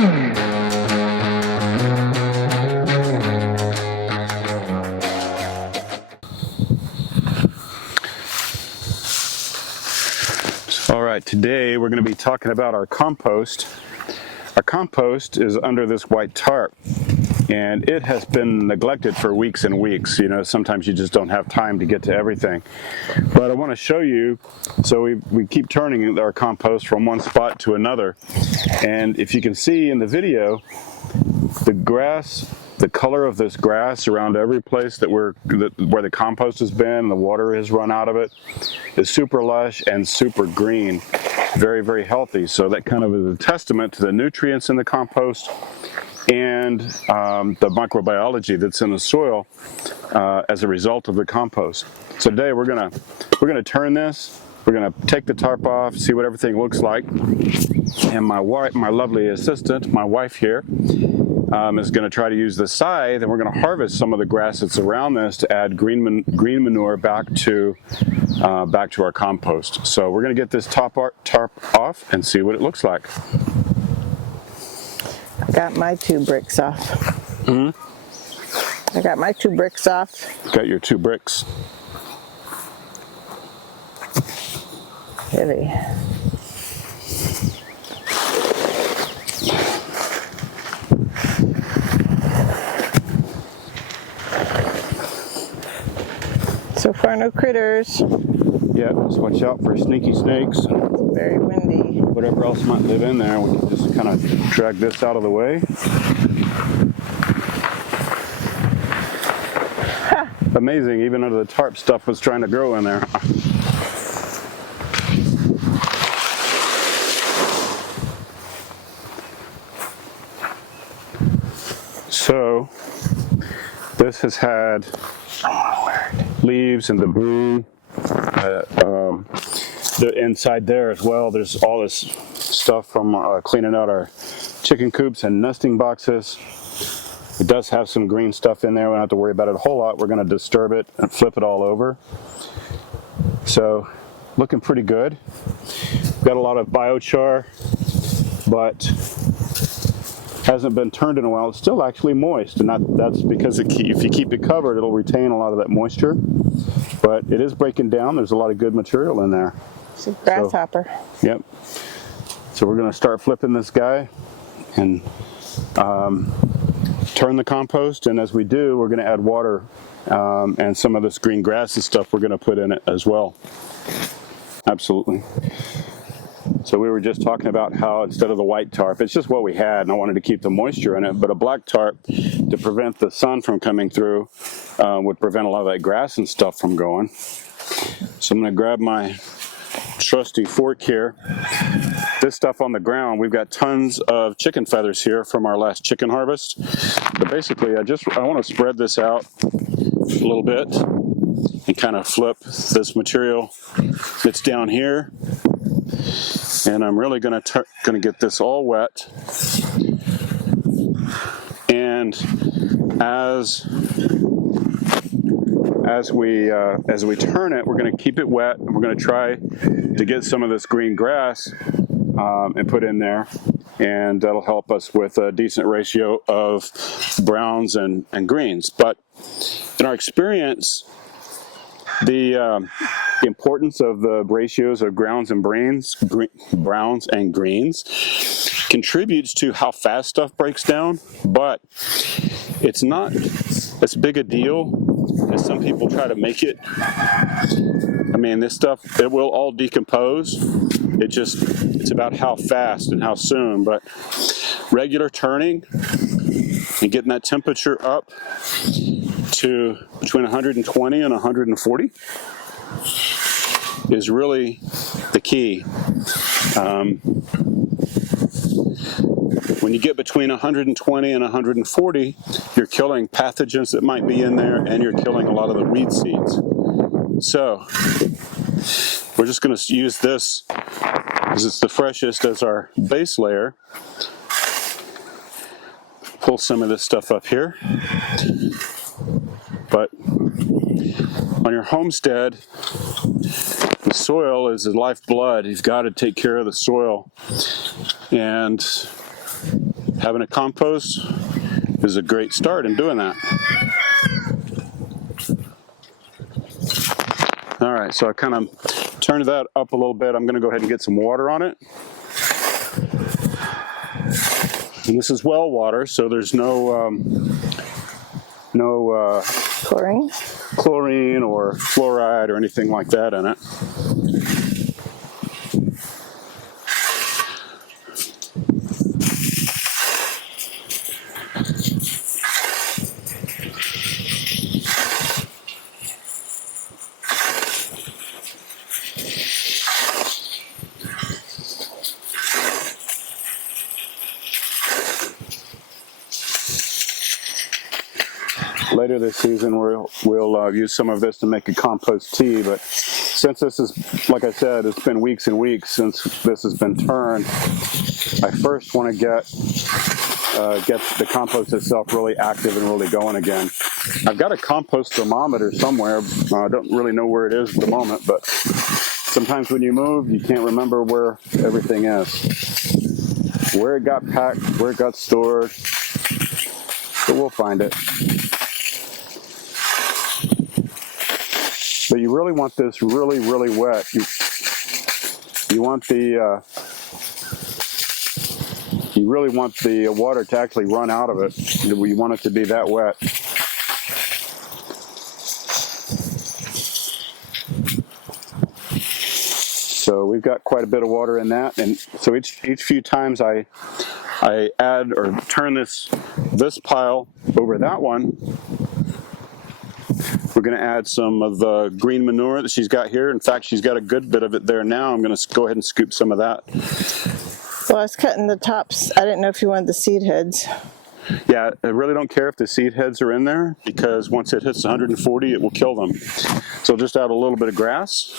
All right, today we're going to be talking about our compost. Our compost is under this white tarp, and it has been neglected for weeks and weeks. You know, sometimes you just don't have time to get to everything. But I want to show you, so we keep turning our compost from one spot to another. And if you can see in the video, the grass, the color of this grass around every place where the compost has been, the water has run out of it, is super lush and super green. Very, very healthy. So that kind of is a testament to the nutrients in the compost and the microbiology that's in the soil as a result of the compost. So today we're gonna turn this. We're gonna take the tarp off, see what everything looks like, and my lovely assistant, my wife here, is going to try to use the scythe, and we're going to harvest some of the grass that's around this to add green manure back to our compost. So we're going to get this tarp off and see what it looks like. I got my 2 bricks off. I got my 2 bricks off. Got your 2 bricks. Heavy. So far, no critters. Yeah, just watch out for sneaky snakes. It's very windy. Whatever else might live in there. We can just kind of drag this out of the way. Huh. Amazing, even under the tarp, stuff was trying to grow in there. So, this has had leaves and debris. Inside there as well, there's all this stuff from cleaning out our chicken coops and nesting boxes. It does have some green stuff in there. We don't have to worry about it a whole lot. We're going to disturb it and flip it all over. So, looking pretty good. Got a lot of biochar, but hasn't been turned in a while. It's still actually moist, and that's because if you keep it covered, it'll retain a lot of that moisture. But it is breaking down. There's a lot of good material in there. It's a grasshopper. So, yep. So we're going to start flipping this guy and turn the compost. And as we do, we're going to add water and some of this green grass and stuff we're going to put in it as well. Absolutely. So we were just talking about how instead of the white tarp, it's just what we had, and I wanted to keep the moisture in it, but a black tarp, to prevent the sun from coming through, would prevent a lot of that grass and stuff from going. So I'm going to grab my trusty fork here. This stuff on the ground, we've got tons of chicken feathers here from our last chicken harvest. But basically, I want to spread this out a little bit and kind of flip this material that's down here. And I'm really going to get this all wet. And as we turn it, we're going to keep it wet, and we're going to try to get some of this green grass and put in there, and that'll help us with a decent ratio of browns and greens. But in our experience, the importance of the ratios of browns and greens contributes to how fast stuff breaks down, but it's not as big a deal as some people try to make it. I mean, this stuff, it will all decompose. It's about how fast and how soon, but regular turning and getting that temperature up to between 120 and 140 is really the key. When you get between 120 and 140, you're killing pathogens that might be in there, and you're killing a lot of the weed seeds. So we're just going to use this, because it's the freshest, as our base layer. Pull some of this stuff up here. But on your homestead, the soil is the lifeblood. You've got to take care of the soil. And having a compost is a great start in doing that. All right, so I kind of turned that up a little bit. I'm going to go ahead and get some water on it. And this is well water, so there's no chlorine or fluoride or anything like that in it. Later this season, we'll use some of this to make a compost tea, but since this is, like I said, it's been weeks and weeks since this has been turned, I first want to get the compost itself really active and really going again. I've got a compost thermometer somewhere. I don't really know where it is at the moment, but sometimes when you move, you can't remember where everything is, where it got packed, where it got stored, but we'll find it. But you really want this really, really wet. You want the you really want the water to actually run out of it. You want it to be that wet. So we've got quite a bit of water in that, and so each few times I add or turn this pile over that one, we're going to add some of the green manure that she's got here. In fact, she's got a good bit of it there now. I'm going to go ahead and scoop some of that. Well, I was cutting the tops. I didn't know if you wanted the seed heads. Yeah, I really don't care if the seed heads are in there, because once it hits 140, it will kill them. So just add a little bit of grass.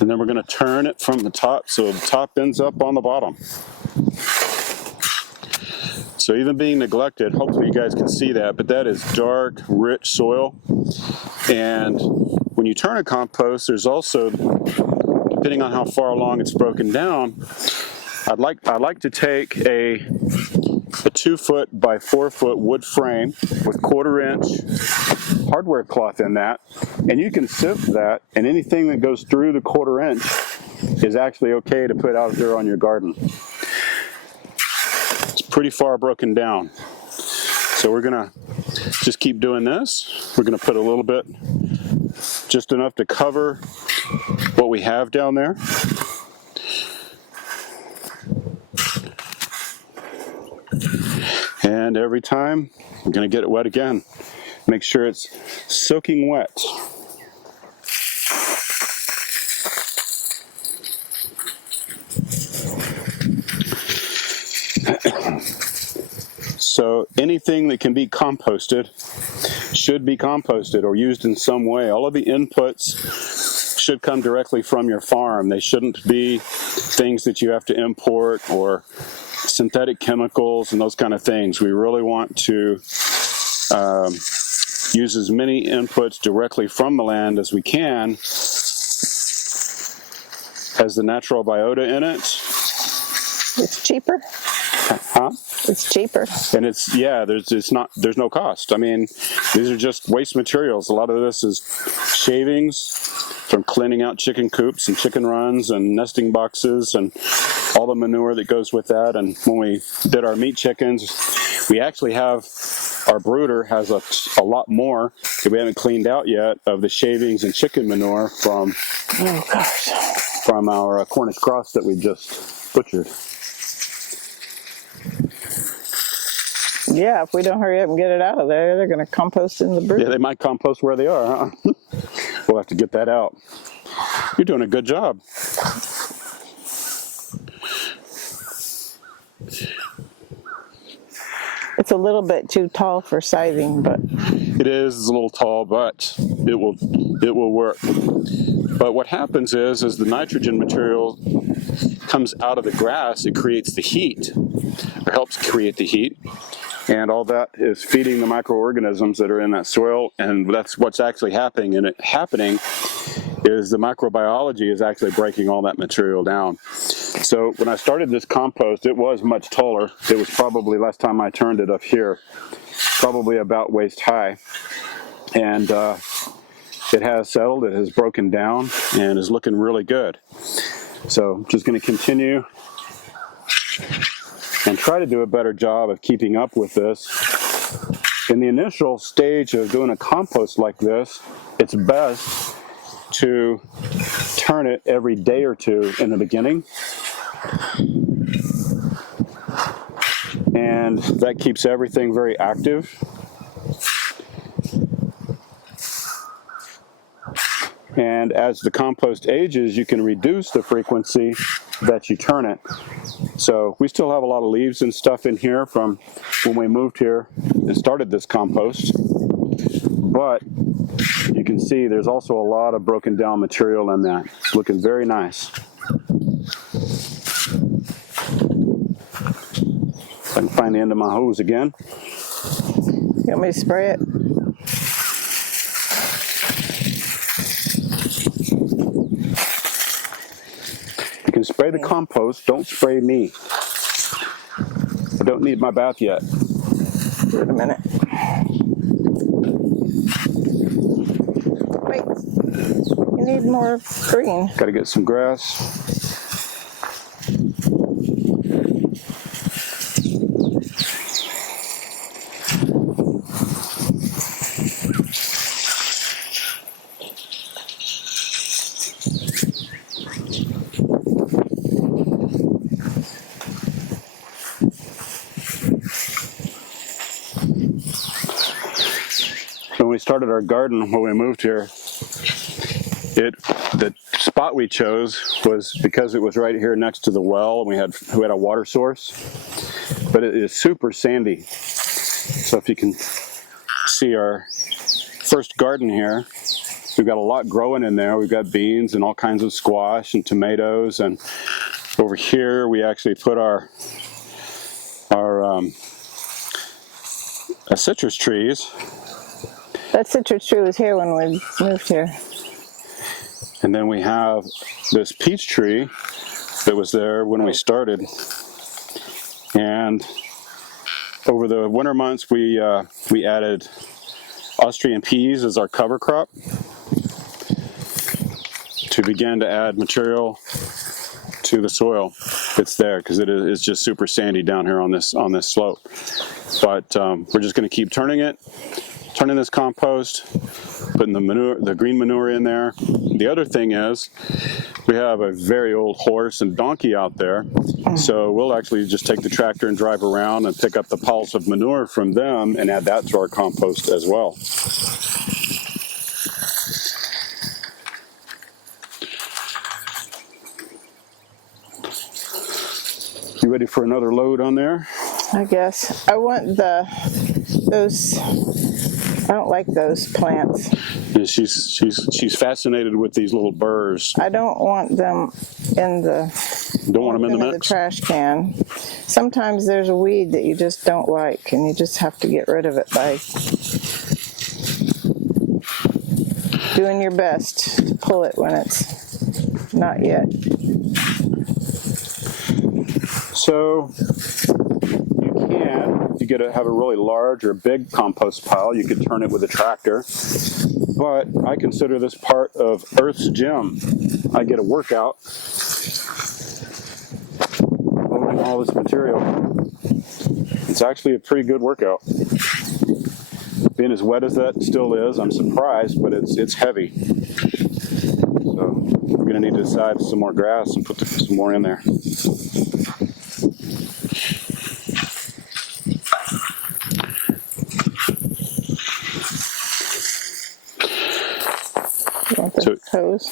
And then we're going to turn it from the top so the top ends up on the bottom. So even being neglected, hopefully you guys can see that, but that is dark, rich soil. And when you turn a compost, there's also, depending on how far along it's broken down, I'd like to take a 2-foot by 4-foot wood frame with 1/4-inch hardware cloth in that, and you can sift that, and anything that goes through the 1/4 inch is actually okay to put out there on your garden. It's pretty far broken down. So we're gonna just keep doing this. We're gonna put a little bit, just enough to cover what we have down there. And every time, we're going to get it wet again. Make sure it's soaking wet. So anything that can be composted should be composted or used in some way. All of the inputs should come directly from your farm. They shouldn't be things that you have to import or synthetic chemicals and those kind of things. We really want to use as many inputs directly from the land as we can. Has the natural biota in it. It's cheaper. Huh? It's cheaper. And it's, yeah, there's no cost. I mean, these are just waste materials. A lot of this is shavings from cleaning out chicken coops and chicken runs and nesting boxes and all the manure that goes with that. And when we did our meat chickens, we actually have, our brooder has a lot more that we haven't cleaned out yet of the shavings and chicken manure from, oh gosh, from our Cornish cross that we just butchered. Yeah, if we don't hurry up and get it out of there, they're going to compost in the brood. Yeah, they might compost where they are, huh? We'll have to get that out. You're doing a good job. It's a little bit too tall for scything, but it is a little tall, but it will work. But what happens is the nitrogen material comes out of the grass, it creates the heat, or helps create the heat, and all that is feeding the microorganisms that are in that soil, and that's what's actually happening. And happening is the microbiology is actually breaking all that material down. So when I started this compost, it was much taller. It was probably, last time I turned it up here, probably about waist high. And it has settled, it has broken down, and is looking really good. So just going to continue and try to do a better job of keeping up with this. In the initial stage of doing a compost like this, it's best to turn it every day or two in the beginning. And that keeps everything very active. And as the compost ages, you can reduce the frequency that you turn it. So we still have a lot of leaves and stuff in here from when we moved here and started this compost. But you can see there's also a lot of broken down material in that. It's looking very nice. If I can find the end of my hose again. You want me to spray it? You can spray the compost, don't spray me. I don't need my bath yet. Wait a minute. Wait. You need more green. Got to get some grass. When we started our garden, when we moved here, the spot we chose was because it was right here next to the well. We had a water source, but it is super sandy. So if you can see our first garden here, we've got a lot growing in there. We've got beans and all kinds of squash and tomatoes, and over here we actually put our citrus trees. That citrus tree was here when we moved here. And then we have this peach tree that was there when we started. And over the winter months, we added Austrian peas as our cover crop to begin to add material to the soil that's there, because it is just super sandy down here on this slope. But we're just going to keep turning this compost, putting the green manure in there. The other thing is, we have a very old horse and donkey out there, so we'll actually just take the tractor and drive around and pick up the piles of manure from them and add that to our compost as well. You ready for another load on there? I guess. I want those. I don't like those plants. Yeah, she's fascinated with these little burrs. I don't want them in the. Don't want them in the mix? The trash can. Sometimes there's a weed that you just don't like, and you just have to get rid of it by doing your best to pull it when it's not yet. So you have a really large or big compost pile, you could turn it with a tractor. But I consider this part of Earth's gym. I get a workout loading all this material. It's actually a pretty good workout. Being as wet as that still is, I'm surprised, but it's heavy. So we're going to need to decide some more grass and put some more in there. You want the hose?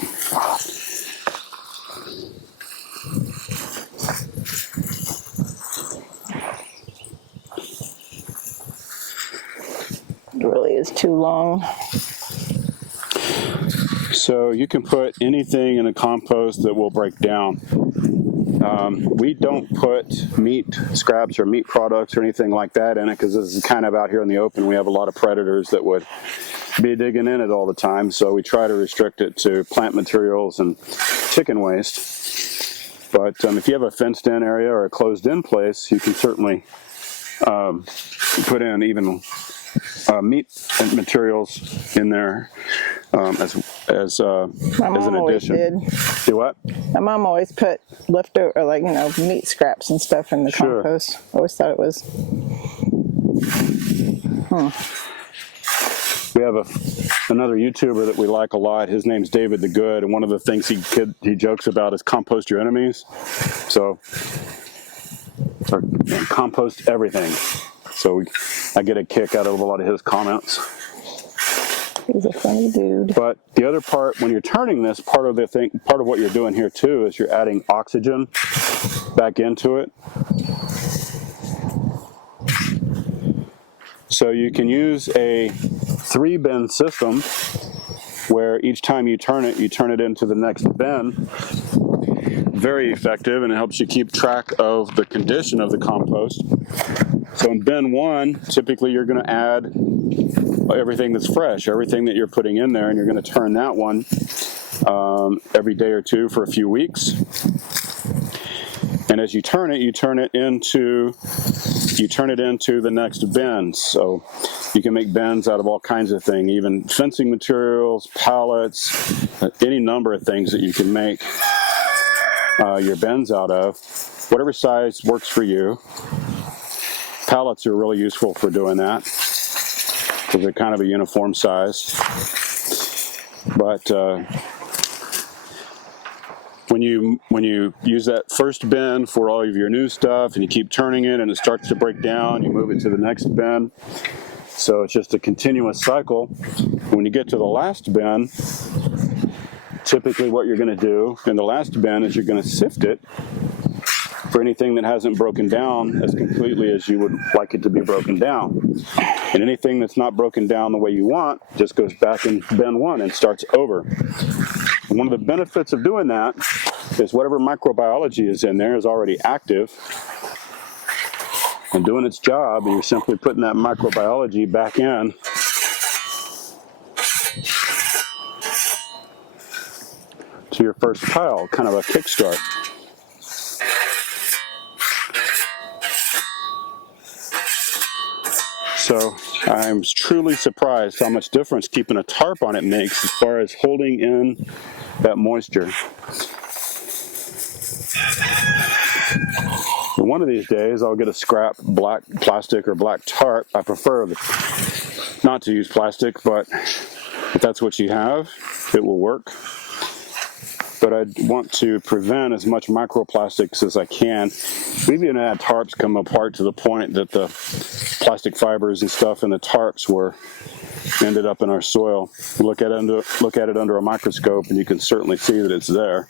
It really is too long. So you can put anything in a compost that will break down. We don't put meat scraps or meat products or anything like that in it, because this is kind of out here in the open. We have a lot of predators that would be digging in it all the time, so we try to restrict it to plant materials and chicken waste. But if you have a fenced-in area or a closed-in place, you can certainly put in even meat and materials in there as My mom an always addition. did. Do what? My mom always put leftover, or like, meat scraps and stuff in the Sure. compost. I always thought it was. We have another YouTuber that we like a lot. His name's David the Good, and one of the things he jokes about is compost your enemies. So, or compost everything. So I get a kick out of a lot of his comments. He's a funny dude. But the other part, when you're turning this, part of what you're doing here too is you're adding oxygen back into it. So you can use a 3-bin system where each time you turn it into the next bin. Very effective, and it helps you keep track of the condition of the compost. So in bin 1, typically you're going to add everything that's fresh, everything that you're putting in there, and you're going to turn that one every day or two for a few weeks. And as you turn it into the next bin. So you can make bins out of all kinds of things, even fencing materials, pallets, any number of things that you can make your bins out of. Whatever size works for you. Pallets are really useful for doing that because they're kind of a uniform size. But when you use that first bin for all of your new stuff and you keep turning it and it starts to break down, you move it to the next bin. So it's just a continuous cycle. When you get to the last bin, typically what you're going to do in the last bin is you're going to sift it for anything that hasn't broken down as completely as you would like it to be broken down. And anything that's not broken down the way you want just goes back in bin 1 and starts over. And one of the benefits of doing that is whatever microbiology is in there is already active and doing its job, and you're simply putting that microbiology back in to your first pile, kind of a kickstart. So I'm truly surprised how much difference keeping a tarp on it makes as far as holding in that moisture. And one of these days I'll get a scrap black plastic or black tarp. I prefer not to use plastic, but if that's what you have, it will work. But I want to prevent as much microplastics as I can. We've even had tarps come apart to the point that the plastic fibers and stuff in the tarps ended up in our soil. Look at it under a microscope, and you can certainly see that it's there.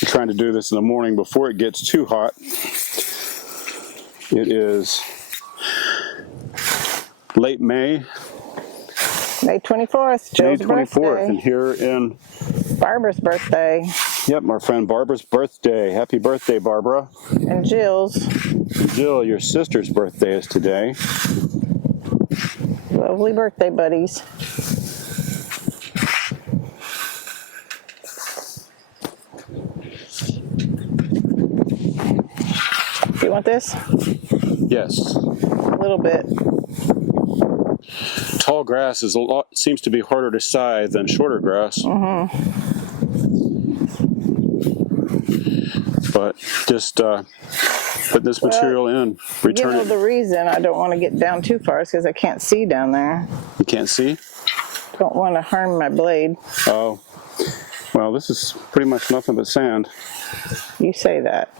I'm trying to do this in the morning before it gets too hot. It is late May. May 24th, Joe's May 24th, birthday. and here in Barbara's birthday. Yep, our friend Barbara's birthday. Happy birthday, Barbara. And Jill's. Jill, your sister's birthday is today. Lovely birthday buddies. Do you want this? Yes. A little bit. Tall grass seems to be harder to scythe than shorter grass. But just put this material in, return it. The reason I don't want to get down too far is because I can't see down there. You can't see? Don't want to harm my blade. Oh. Well, this is pretty much nothing but sand. You say that.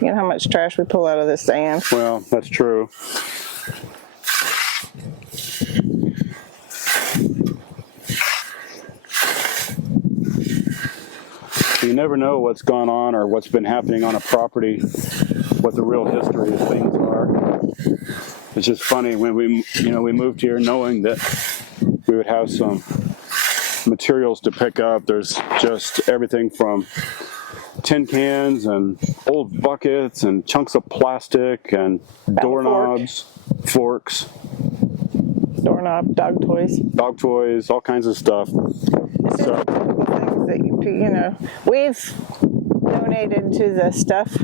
You know how much trash we pull out of this sand? Well, that's true. You never know what's gone on or what's been happening on a property, what the real history of things are. It's just funny when we moved here knowing that we would have some materials to pick up. There's just everything from tin cans and old buckets and chunks of plastic and doorknobs, forks. Doorknob, dog toys. Dog toys, all kinds of stuff. It's So, just things that you know. We've donated to the stuff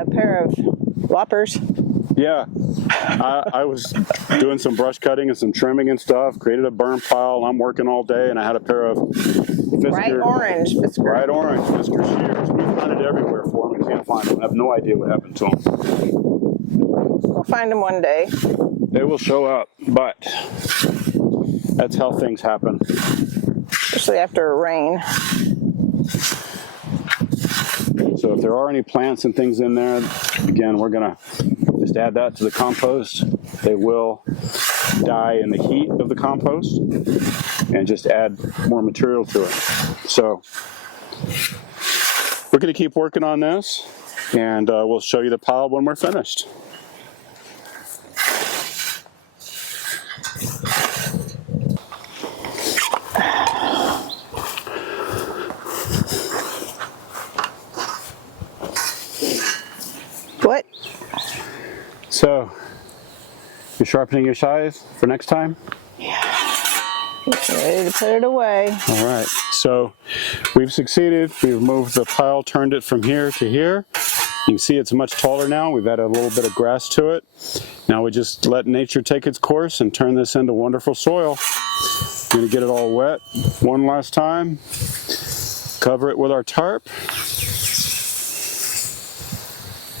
a pair of loppers. yeah, I was doing some brush cutting and some trimming and stuff, created a burn pile, and I'm working all day, and I had a pair of Bright orange Fisker. bright orange Fisker shears. We found it everywhere for them and can't find them. I have no idea what happened to them. We'll find them one day. They will show up, but that's how things happen. Especially after a rain. So if there are any plants and things in there, again, we're gonna just add that to the compost. They will die in the heat of the compost and just add more material to it. So we're gonna keep working on this, and we'll show you the pile when we're finished. What? So, you're sharpening your size for next time? Ready to put it away. All right, so we've succeeded. We've moved the pile, turned it from here to here. You can see it's much taller now. We've added a little bit of grass to it. Now we just let nature take its course and turn this into wonderful soil. We're gonna get it all wet one last time. Cover it with our tarp.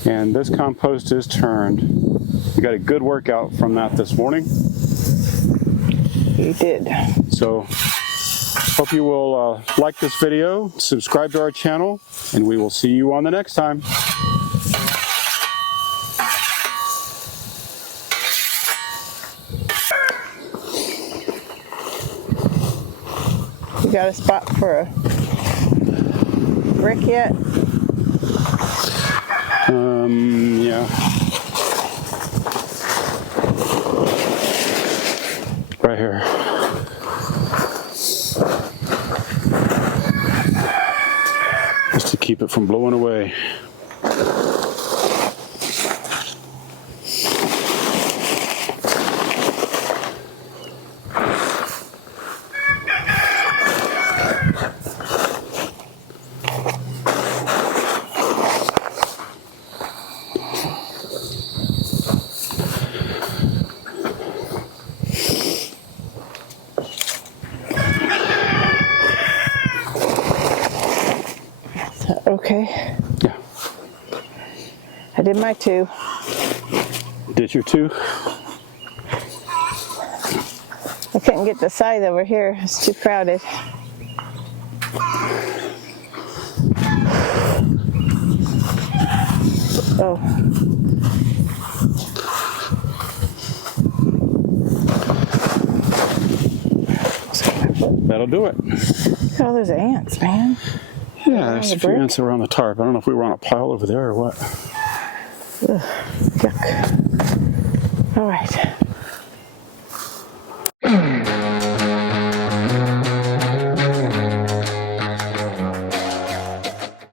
And this compost is turned. We got a good workout from that this morning. You did. So hope you will like this video, subscribe to our channel, and we will see you on the next time. You got a spot for a brick yet? Yeah. Right here. Just to keep it from blowing away. Okay. Yeah. I did my two. Did your two? I couldn't get the side over here. It's too crowded. Oh. That'll do it. Look at all those ants, man. Yeah, there's a few brick? ants around the tarp. I don't know if we were on a pile over there or what. Ugh, yuck. All right.